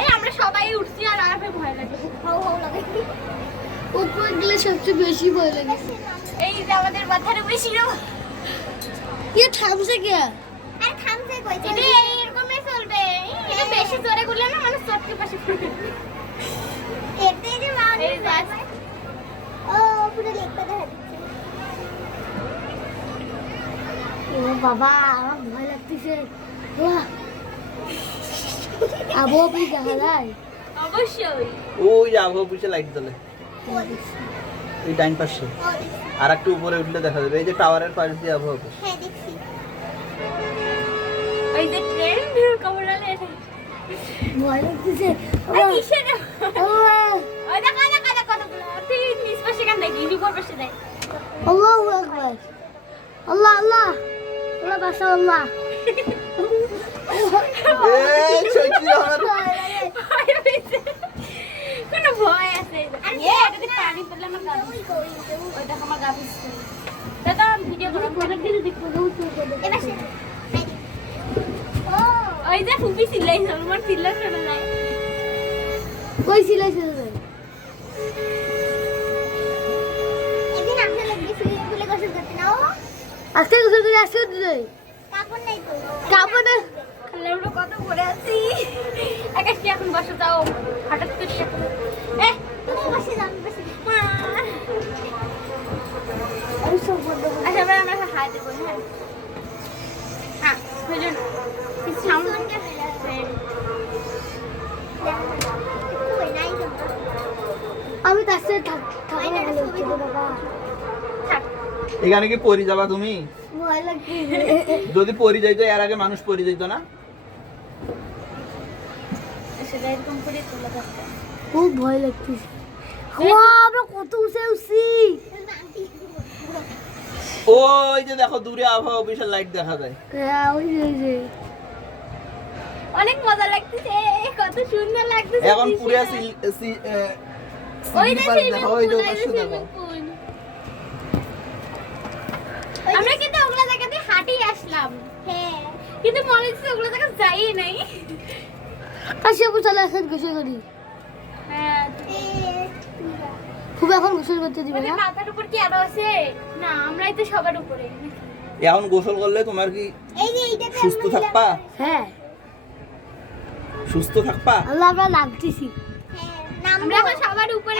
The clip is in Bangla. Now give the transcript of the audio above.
এই আমরা সবাই উঠছি আর আরাফে ভয় লাগে, হাউ হাউ লাগে। উপর গেলে সবচেয়ে বেশি ভয় লাগে। এই যে আমাদের মাথার উপরে শিরো, ये থামছে কে? আর থামছে কই? এটা এরকমই চলবে। এটা বেশি জোরে করলে না মানুষ চটকে পাশে পড়বে। এতে যে মানুষ এই গাছ ও পুরো লেখা দেখা যাচ্ছে। ও বাবা আমার ভয় লাগতেছে। বাহ, আবহাওয়া কি দেখা যায়? অবশ্যই ওই যে আবহাওয়া অফিসে লাইট জ্বলে এই ডাইন পাশে, আর একটু উপরে উঠলে দেখা যাবে এই যে টাওয়ারের পাশ দিয়ে আবহাওয়া অফিস। হ্যাঁ দেখছি। ওই যে ট্রেন কমরালে এটা ভয় লাগতেছে। ওই কিসের আল্লাহ ওই দেখা দেখা দেখা কতগুলো তুই নিচ পাশে কান দেখি উপর পাশে দেখ আল্লাহু আকবার। আল্লাহ আল্লাহ আল্লাহ বাসা আল্লাহ। এই সত্যি আমার কোন ভয় আছে আর এটাতে পানি পড়লে আমার গা ওই দেখ আমার গা ভিজছে দাদা ভিডিও করে ফটো দিয়ে দেখো এবার সে ও ওই যে ফুপি চিল্লাই আমার চিল্লা শোনা যায় কই সিলাইছে রে? এদিন আমরা লাগি সুইমিং পুলে গোসল করতে নাও। আজকে গোসল করে আসছো দিলে? কাপড় নাই তো। কাপড় না- খালি আমরা কত পড়ে আছি আকাশ কি এখন বসে যাও হঠাৎ করে তুমি বসে যাও, আমি বসে যাই। আমি সব বন্ধ করে- আচ্ছা এবার আমরা হাই দেবো হ্যাঁ হ্যাঁ বুঝুন সামনে সুন্দর ক্যামেরা। কই নাই তো। আমি তার সাথে থাকবো না ভালো হচ্ছে রে বাবা। থাক এখানে কি পরি যাবা তুমি? ভয় লাগতেছে। যদি পরি যাইতো এর আগে মানুষ পরি যাইতো না? সেটা এরকম করে তোলা দরকার খুব ভয় লাগতেছে। ওয়া আমরা কত উঠে উঠছি। ওই যে দেখো দূরে আবহাওয়া অফিসের লাইট দেখা যায়। হ্যাঁ ওই যে ওই যে। অনেক মজা লাগতেছে কত সুন্দর লাগতেছে এখন পুরো ওই যে দেখো ওই যে ওপাশে দেখো। আমরা কিন্তু ওগুলা জায়গাতে হাঁটি আসলাম হ্যাঁ কিন্তু মনে হচ্ছে ওগুলো জায়গা যাই নাই কাশি আপু চলে আসেন গোসল করি। হ্যাঁ খুব এখন গোসল করতে দিবে ওদের না? মাথার উপর কি আরো আছে না আমরাই তো সবার উপরে এখন গোসল করলে তোমার কি এই যে এইটাতে সুস্থ থাকবা? হ্যাঁ সুস্থ থাকবা? আল্লাহ আমরা লাগতেছি। হ্যাঁ নাম আমরা এখন সবার উপরে